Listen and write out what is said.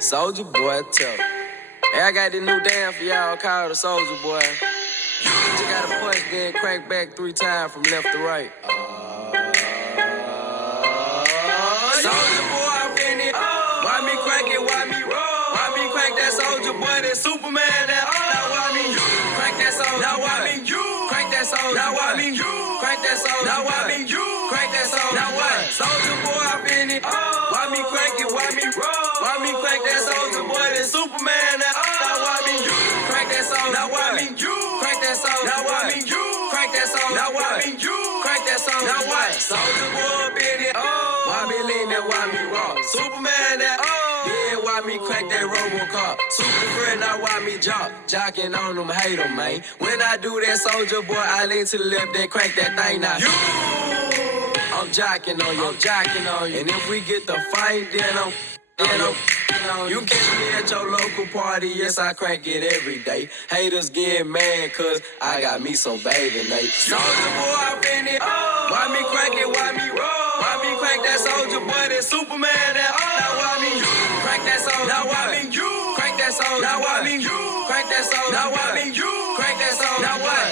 Soldier Boy, tell me. Hey, I got this new dance for y'all called the Soldier Boy. You just gotta punch, then crank back 3 times from left to right. Soldier Boy, I'm in it. Why me crank it? Why me roll? Why me crank that Soldier Boy? That Superman, that now why me you crank that Soldier? Now why me you crank that Soldier? Now why me you crank that Soldier? Now why me you crank that Soldier? Now what? Soldier Boy, I'm in it. Why me crank it? Why me roll? Why me crank that Soldier Boy? That Superman, that now why me you crank that Soldier? Now why me you crank that Soldier? Now why me you crank that Soldier? Now why me you crank that Soldier? Now what? Soldier Boy, I'm in it. Why me lean that? Why me roll? Superman, that yeah, why me crank that Robocop? Super friend, now why me jocking on them, hate them, man. When I do that Soldier Boy, I lean to the left, then crank that thing now. I'm jocking on you, And if we get the fight, then you catch me at your local party, yes, I crank it every day. Haters get mad, cause I got me some baby Nate. Soldier Boy, I'm in it. Why me crank it, why me roll? Why me crank that Soldier Boy, that Superman, that now why me you crank that Soldier? Now why me you crank that Soldier? Now why me you crank that Soldier? Now why me you crank that Soldier? Now what?